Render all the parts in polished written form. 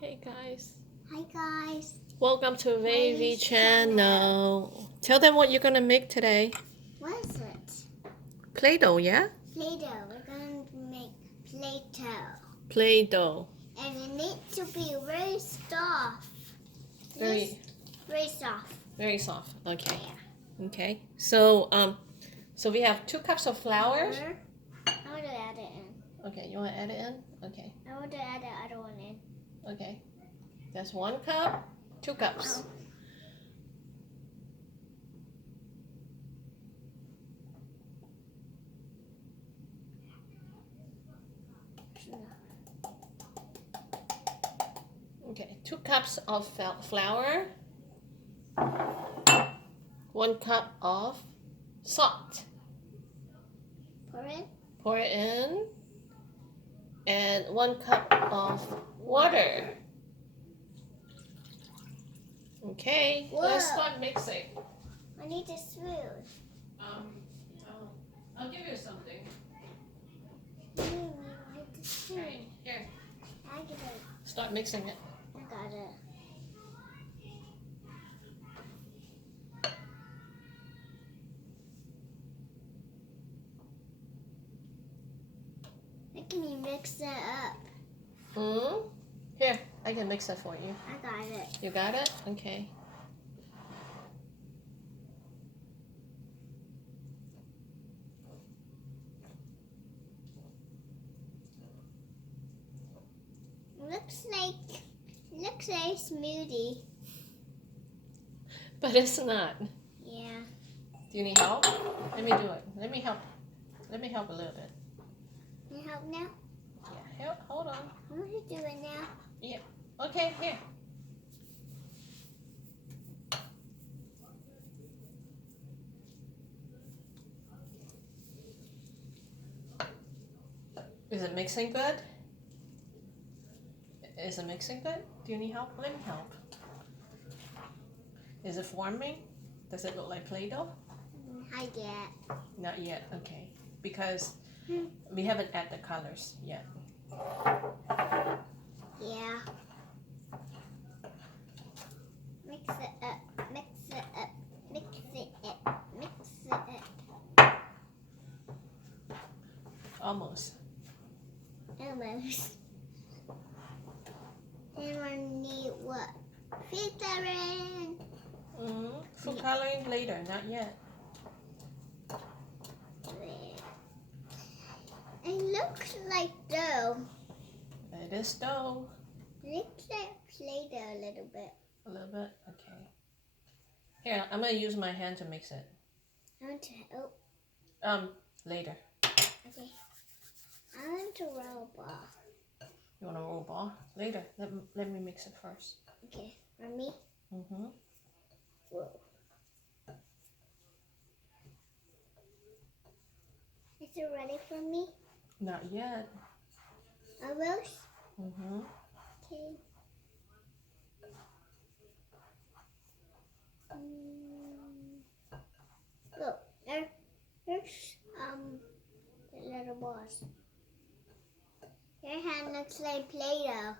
Hey guys. Hi guys. Welcome to Wavy Wavy channel. Tell them what you're gonna make today. What is it? Play-doh, yeah? Play-doh. We're going to make Play-doh. Play-doh. And it needs to be very soft. Very Very soft. very soft. Okay. Yeah. Okay. So we have 2 cups of flour. I want to add it in. Okay, you wanna add it in? Okay. I want to add the other one in. Okay. That's 1 cup, 2 cups. Oh. Okay, 2 cups of flour. 1 cup of salt. Pour it. Pour it in. And 1 cup of water. Okay, let's Whoa. start mixing. I need a spoon. I'll give you something. You need the spoon. Okay, here. I get it. Start mixing it. I got it. How can you mix it up? Here, I can mix it for you. I got it. You got it? Okay. Looks like a smoothie. But it's not. Yeah. Do you need help? Let me do it. Let me help. Let me help a little bit. Can you help now? Yeah, help. Hold on. I'm going to do it now. Yeah. Okay, here. Is it mixing good? Is it mixing good? Do you need help? Let me help. Is it forming? Does it look like Play-Doh? Not yet. Not yet, okay. Because we haven't added the colors yet. Yeah. Mix it up. Mix it up. Mix it up. Mix it up. Almost. Almost. Then we need what? Food coloring. Food coloring later, not yet. It looks like dough. It is dough. It looks like Play-Doh a little bit. A little bit? Okay. Here, I'm going to use my hand to mix it. I want to help. Later. Okay. I want to roll a ball. You want to roll a ball? Later. Let me mix it first. Okay. For me? Whoa. Is it ready for me? Not yet. Almost? Okay. Look, there's the little balls. Your hand looks like Play-Doh.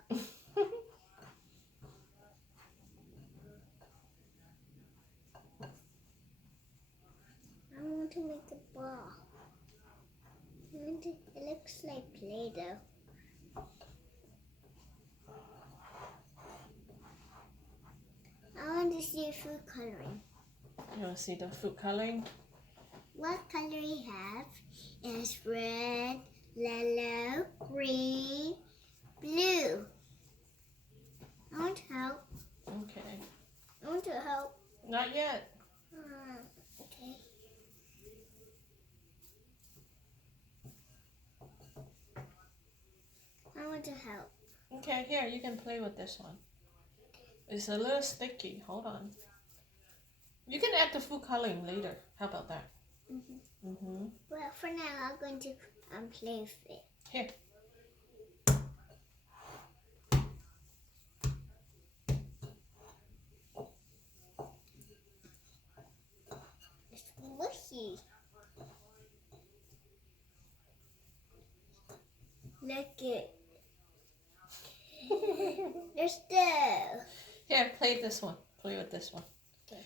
I want to make a ball. It looks like Play-Doh. I want to see food coloring. You want to see the food coloring? What color we have is red, yellow, green, blue. I want to help. Okay. I want to help. Not yet. Okay. I want to help. Okay, here, you can play with this one. It's a little sticky. Hold on. You can add the food coloring later. How about that? Well, for now, I'm going to play with it. Here. It's mushy. Look it. There's dough. Here, play this one. Play with this one. Okay.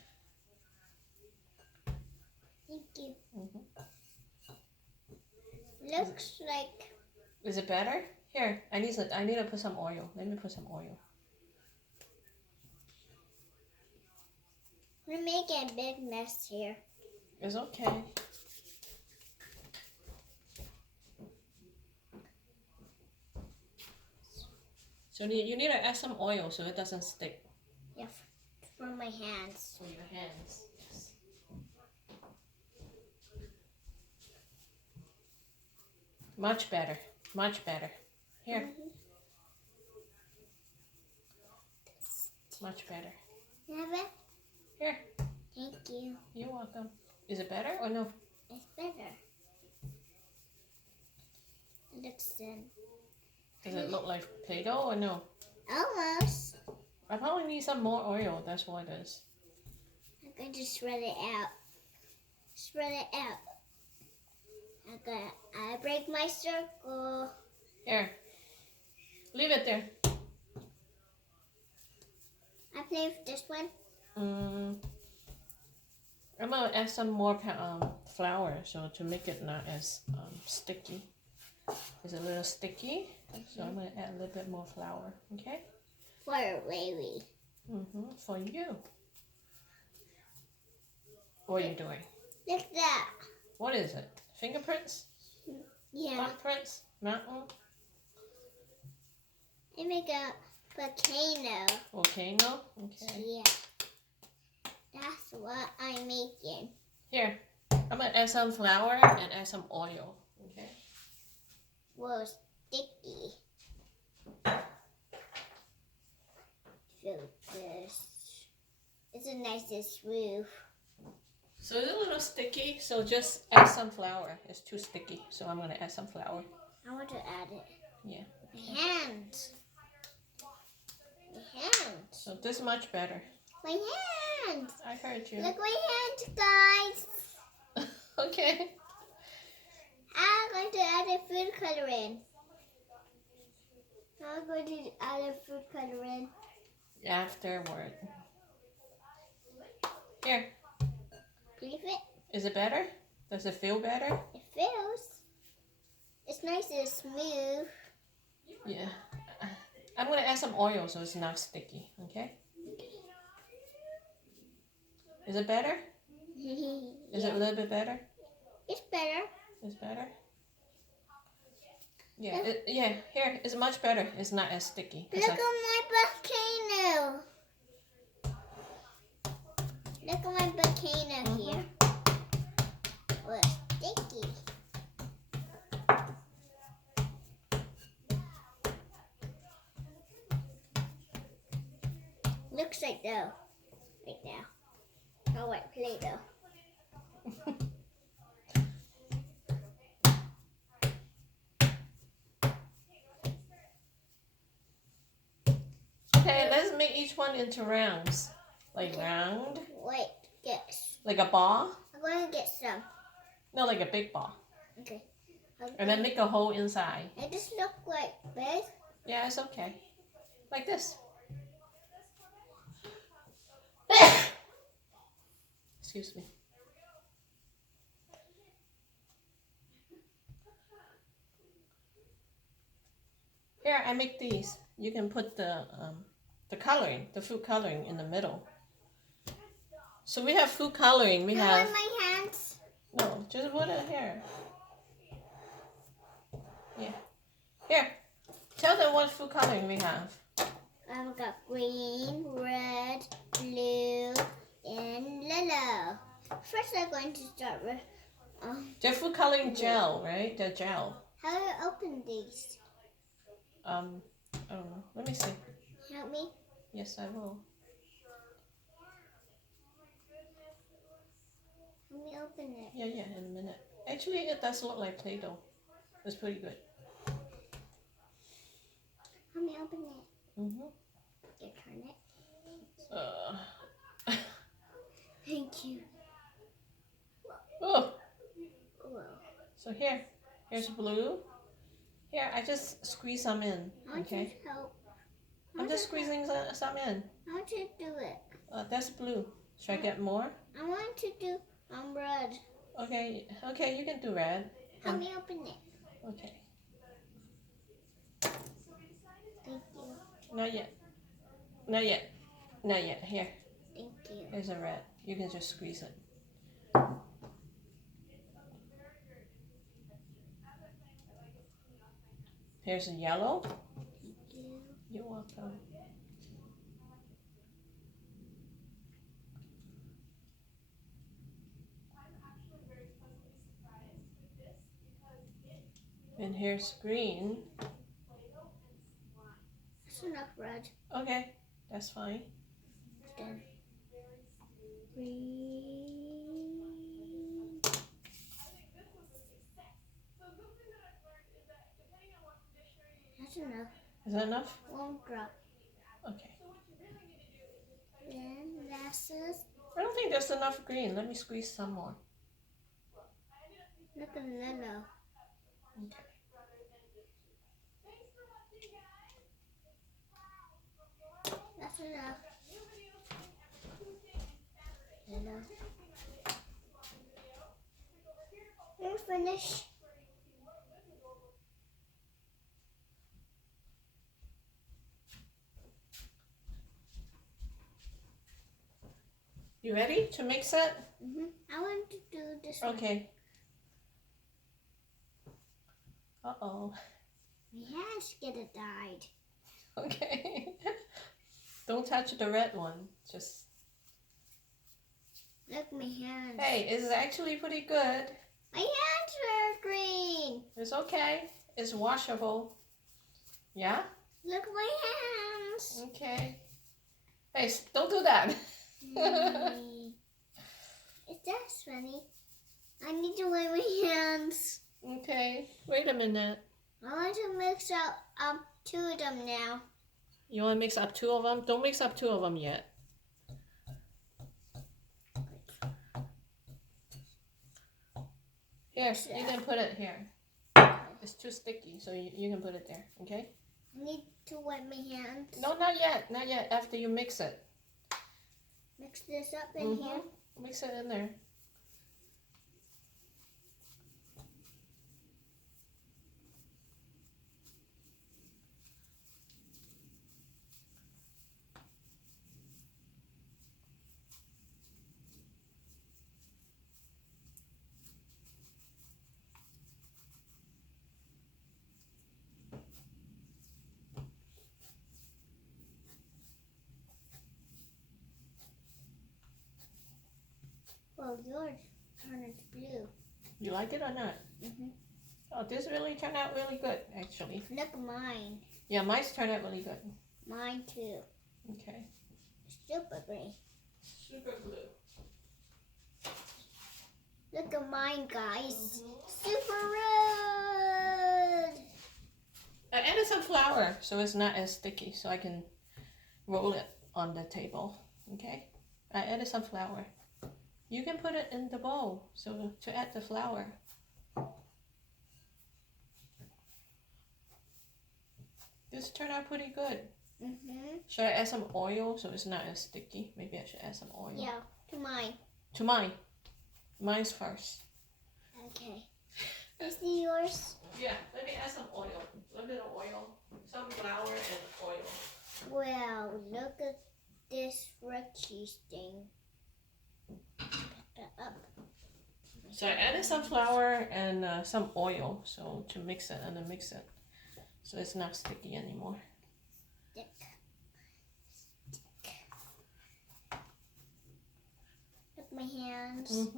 Thank you. Looks like. Is it better? Here, I need to put some oil. Let me put some oil. We're making a big mess here. It's okay. So you need to add some oil so it doesn't stick. Yeah, from my hands. For your hands. Yes. Much better. Much better. Here. Much better. Have it? Here. Thank you. You're welcome. Is it better or no? It's better. It looks thin. Does it look like Play-Doh or no? Almost. I probably need some more oil. That's what it is. I'm going to shred it out. Spread it out. I break my circle. Here. Leave it there. I play with this one. I'm gonna add some more flour so to make it not as sticky. It's a little sticky, so I'm gonna add a little bit more flour. Okay. For Wavy. For you. What are you doing? Look at that. What is it? Fingerprints? Yeah. Footprints? Mountain? I make a volcano. Volcano? Okay. Yeah. That's what I'm making. Here, I'm gonna add some flour and add some oil. Okay. Whoa, sticky. Focus. It's a nice and smooth. So it's a little sticky, so just add some flour. It's too sticky, so I'm gonna add some flour. I want to add it. Yeah. My hands. My hands. So this is much better. My hands. I heard you. Look my hands, guys. Okay. I'm going to add a food coloring. I'm going to add a food coloring. Afterward. Here. Leave it. Is it better? Does it feel better? It feels. It's nice and smooth. Yeah. I'm gonna add some oil so it's not sticky. Okay. Is it better? Is it a little bit better? It's better. It's better? Yeah, yeah, here, it's much better. It's not as sticky. Look at my volcano. Look at my volcano here. Oh, it's sticky. Looks like dough right now. Oh, wait, Play-Doh. Okay, let's make each one into rounds. Like round. Wait, guess. Like a ball? I'm going to get some. No, like a big ball. Okay. And then make a hole inside. It just look like big. Yeah, it's okay. Like this. Excuse me. Here, I make these. You can put the coloring, the food coloring in the middle. So we have food coloring. We have. My hands. No, just put it here. Yeah. Here. Tell them what food coloring we have. I've got green, red, blue, and yellow. First, I'm going to start with. They're food coloring gel, right? They're gel. How do I open these? I don't know. Let me see. Help me. Yes, I will. Let me open it. Yeah, in a minute. Actually, it does look like Play-Doh. It's pretty good. Let me open it. Mhm. You turn it. Thank you. Oh. Whoa. So here's blue. Here, I just squeeze some in. I want Okay. you to help. I'm just squeezing some in. How to do it? That's blue. Should I get more? I want to do red. Okay, you can do red. Help me open it. Okay. Thank you. Not yet. Not yet. Not yet. Here. Thank you. Here's a red. You can just squeeze it. Here's a yellow. Thank you. You're welcome. And here's green. That's enough red. Okay, that's fine. Done. Green. That's enough. Is that enough? One drop. Okay. Then that's it. I don't think there's enough green. Let me squeeze some more. Look at yellow. Okay. That's enough. Yellow. We're finished. You ready to mix it? I want to do this one. Okay. Uh-oh. My hands get it dyed. Okay. Don't touch the red one. Just... Look, my hands. Hey, it's actually pretty good. My hands are green. It's okay. It's washable. Yeah? Look at my hands. Okay. Hey, don't do that. That's funny. I need to wipe my hands. Okay. Wait a minute. I want to mix up two of them now. You want to mix up two of them? Don't mix up two of them yet. Here, you can put it here. It's too sticky, so you can put it there, okay? I need to wipe my hands. No, not yet. Not yet. After you mix it. Mix this up in here. Mix it in there. Well, yours turned blue. You like it or not? Oh, this really turned out really good, actually. Look at mine. Yeah, mine's turned out really good. Mine too. Okay. Super green. Super blue. Look at mine, guys. Super red. I added some flour so it's not as sticky, so I can roll it on the table. Okay? I added some flour. You can put it in the bowl so to add the flour. This turned out pretty good. Should I add some oil so it's not as sticky? Maybe I should add some oil. Yeah, to mine. To mine. Mine's first. Okay. Is yours? Yeah, let me add some oil. A little bit of oil. Some flour and oil. Well, look at this red cheese thing. Pick that up. So I added some flour and some oil so to mix it and then mix it so it's not sticky anymore. Stick. Look at my hands.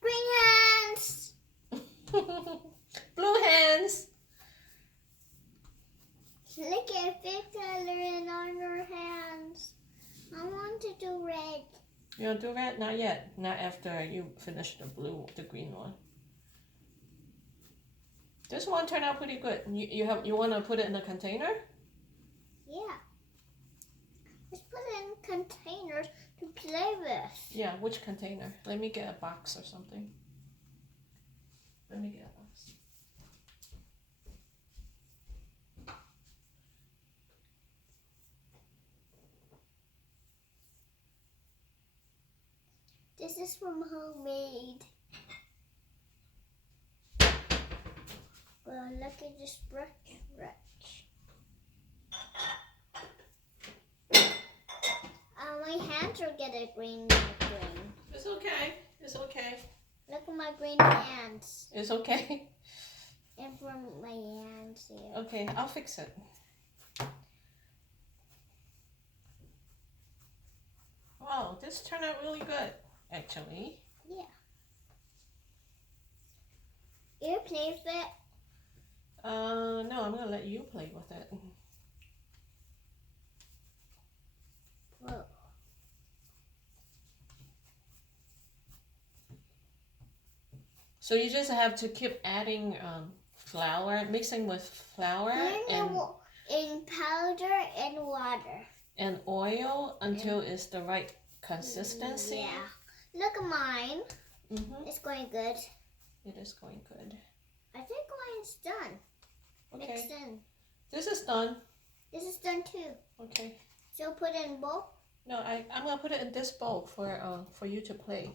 Green hands. Blue hands. Look at big color in on your hands. I want to do red. You want to do red? Not yet. Not after you finish the green one. This one turned out pretty good. You want to put it in a container? Yeah. Let's put it in containers to play with. Yeah, which container? Let me get a box or something. Let me get a box. This is from homemade. Well, look at this stretch. My hands are getting green. It's okay. It's okay. Look at my green hands. It's okay. And from my hands here. Okay, I'll fix it. Wow, this turned out really good, actually. Yeah. You play with it? No, I'm gonna let you play with it. Whoa. So you just have to keep adding flour, mixing with flour In powder and water. and oil until it's the right consistency. Yeah. Look at mine. Mm-hmm. It's going good. It is going good. I think mine's done. Okay. Mixed in. This is done. This is done too. Okay. So put it in bowl. No, I'm gonna put it in this bowl for you to play.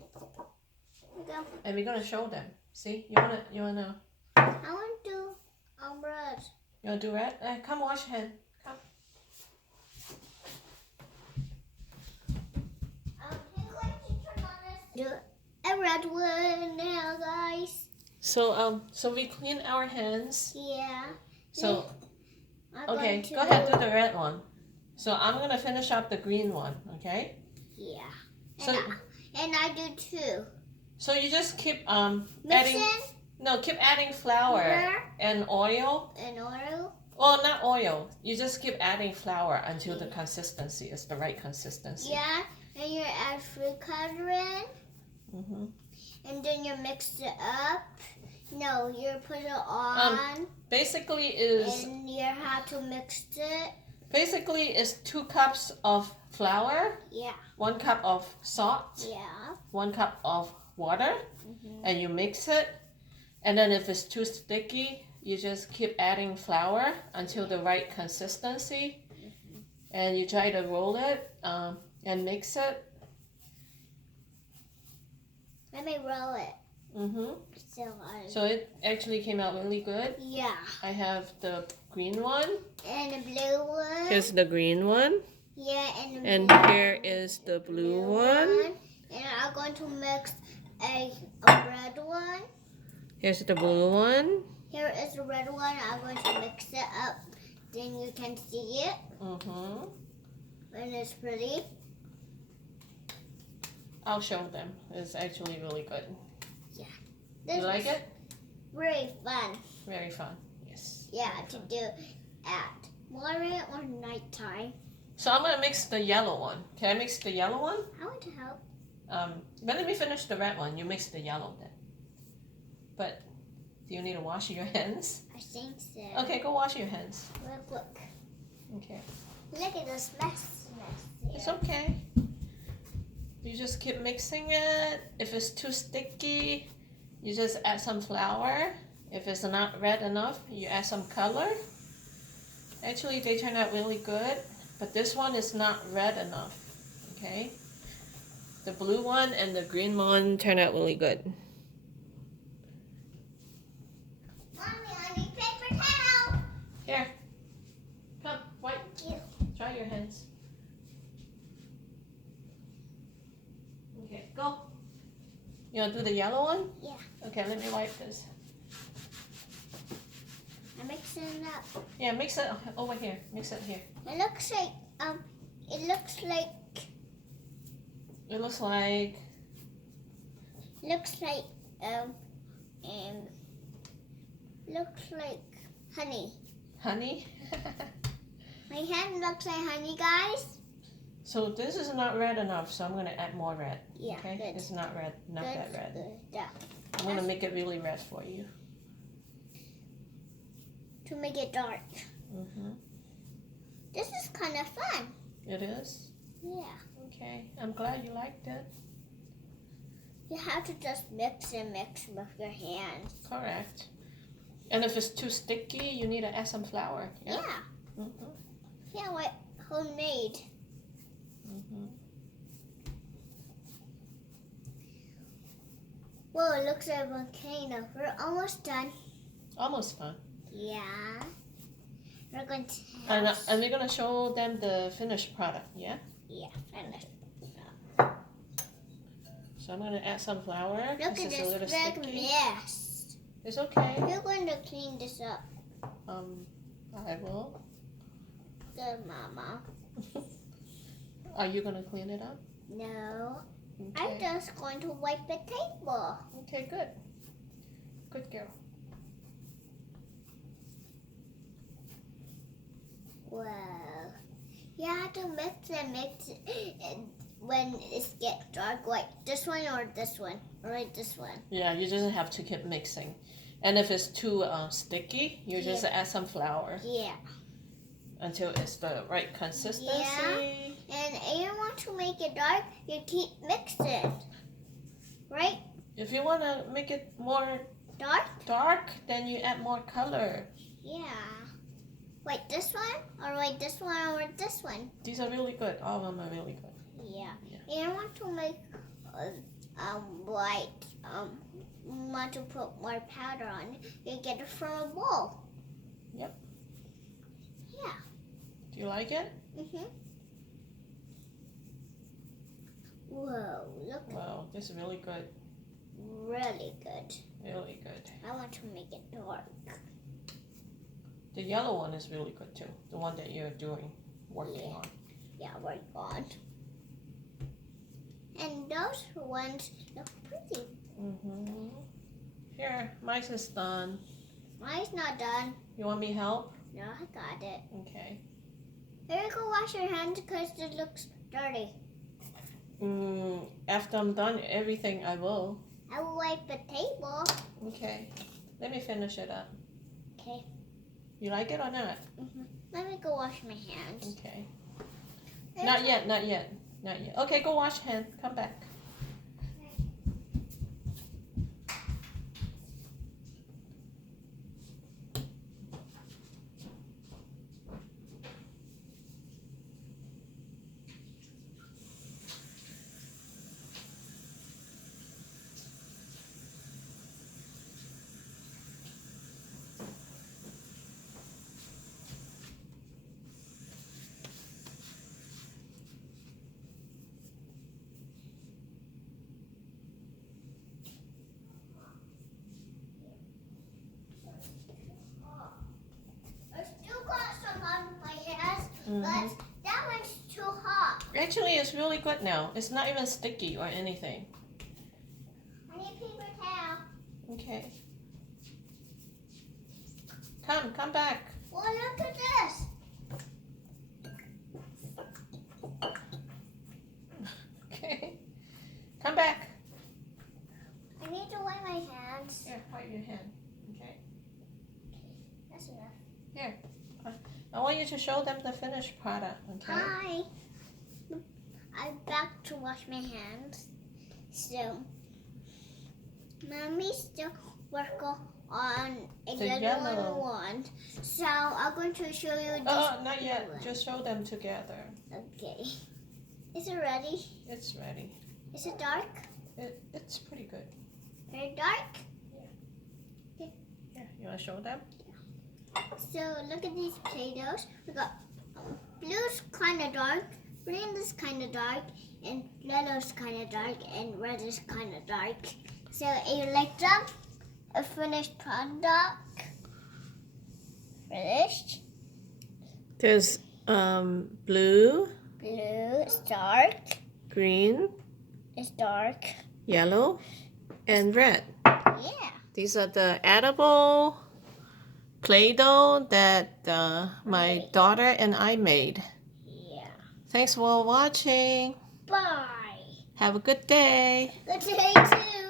Go. And we're gonna show them. See, you wanna I want to red. you wanna do red? Come wash your hand. Come. Do a red one now, guys. So we clean our hands. Yeah. So I'm okay, going to go ahead, do the red one. So I'm gonna finish up the green one. Okay. Yeah. So And I do too. so you just keep Mixing keep adding flour Flour. and oil. and oil. Well, not oil. You just keep adding flour until the consistency is the right consistency. Yeah. And you add food coloring. Mm-hmm. And then you mix it up. No, you put it on. Basically is And you have to mix it. Basically, it's 2 cups of flour, Yeah. 1 cup of salt, Yeah. 1 cup of water, Mm-hmm. and you mix it. And then if it's too sticky, you just keep adding flour until the right consistency. Mm-hmm. And you try to roll it and mix it. Let me roll it. Mm-hmm. So So it actually came out really good. yeah. I have the green one. And the blue one. Here's the green one. Yeah, and the And blue here is the blue one. And I'm going to mix a red one. Here's the blue one. Here is the red one. I'm going to mix it up. Then you can see it. Mm-hmm. And it's pretty. I'll show them. It's actually really good. This You like is it? really fun. Very fun. Yes. Yeah, to do at morning or nighttime. So I'm gonna mix the yellow one. Can I mix the yellow one? I want to help. But let me finish the red one. You mix the yellow then. But do you need to wash your hands? I think so. Okay, go wash your hands. Look. Okay. Look at this mess. It's okay. You just keep mixing it. If it's too sticky, you just add some flour. If it's not red enough, you add some color. Actually, they turn out really good, but this one is not red enough, okay? The blue one and the green one turn out really good. Mommy, I need paper towel. Here, come, wipe. Yeah. Try your hands. Okay, go. You want to do the yellow one? Yeah. Okay, let me wipe this. I'm mixing it up. Yeah, mix it over here. Mix it here. It looks like it looks like It looks like looks like honey. honey. My hand looks like honey, guys. So this is not red enough, so I'm going to add more red. Yeah, Okay, good. it's not red, not Good, that red. good. Yeah. I'm going to make it really red for you. To make it dark. Mhm. This is kind of fun. It is? Yeah. Okay, I'm glad you liked it. You have to just mix and mix with your hands. Correct. And if it's too sticky, you need to add some flour. Yeah. Mhm. Yeah, what homemade. Mhm. Whoa, it looks like a volcano. We're almost done. Almost done. Yeah. We're going to And we're gonna show them the finished product, yeah? Yeah, finished. So I'm gonna add some flour. Look at This is a little this big sticky. mess. It's okay. We're going to clean this up. I will. Good, Mama. Are you gonna clean it up? No. Okay. I'm just going to wipe the table. Okay, good. Good girl. Wow. You have to mix it. And when it gets dark, like this one or this one, or like this one. Yeah, you just have to keep mixing. And if it's too sticky, you just add some flour Yeah. until it's the right consistency. Yeah. And if you want to make it dark, you keep mixing. Right? If you want to make it more Dark? then you add more color. Yeah. Like this one, or like this one, or this one. These are really good. All of them are really good. Yeah. Yeah. And I want to make white. Want to put more powder on it. You get it from a bowl. Yep. Yeah. Do you like it? Mhm. Whoa! Look. Wow, this is really good. Really good. Really good. I want to make it dark. The yellow one is really good too. The one that you're working on. Yeah, we're gone. And those ones look pretty. Mhm. Here, mine is done. Mine's not done. You want me to help? No, I got it. Okay. Here, go wash your hands because it looks dirty. After I'm done everything, I will. I will wipe the table. Okay. Let me finish it up. Okay. You like it or not? Let me go wash my hands. Okay. Not yet. Okay, go wash hand. Come back. I still got some on my hands, Mhm. but that one's too hot. Actually, it's really good now. It's not even sticky or anything. I need paper towel. Okay. Come back. Well, look at this. Okay. Come back. I need to wipe my hands. Here, wipe your hand. Okay. That's enough. Here. I want you to show them the finished product. Okay. Hi. I'm back to wash my hands. So, Mommy's still working on a The yellow yellow. one. So, I'm going to show you this. Oh, not yet. one. Just show them together. Okay. Is it ready? It's ready. Is it dark? It's pretty good. Very dark? Here, you want to show them? So look at these Play-Dohs. We got blue's kind of dark, green is kind of dark, and yellow's kind of dark, and red is kind of dark. So if you like them, a finished product. Finished. There's blue, Blue is dark. green, It's dark. yellow, and red. Yeah. These are the edible Play-Doh that my daughter and I made. Yeah. Thanks for watching. Bye. Have a good day. Good day too.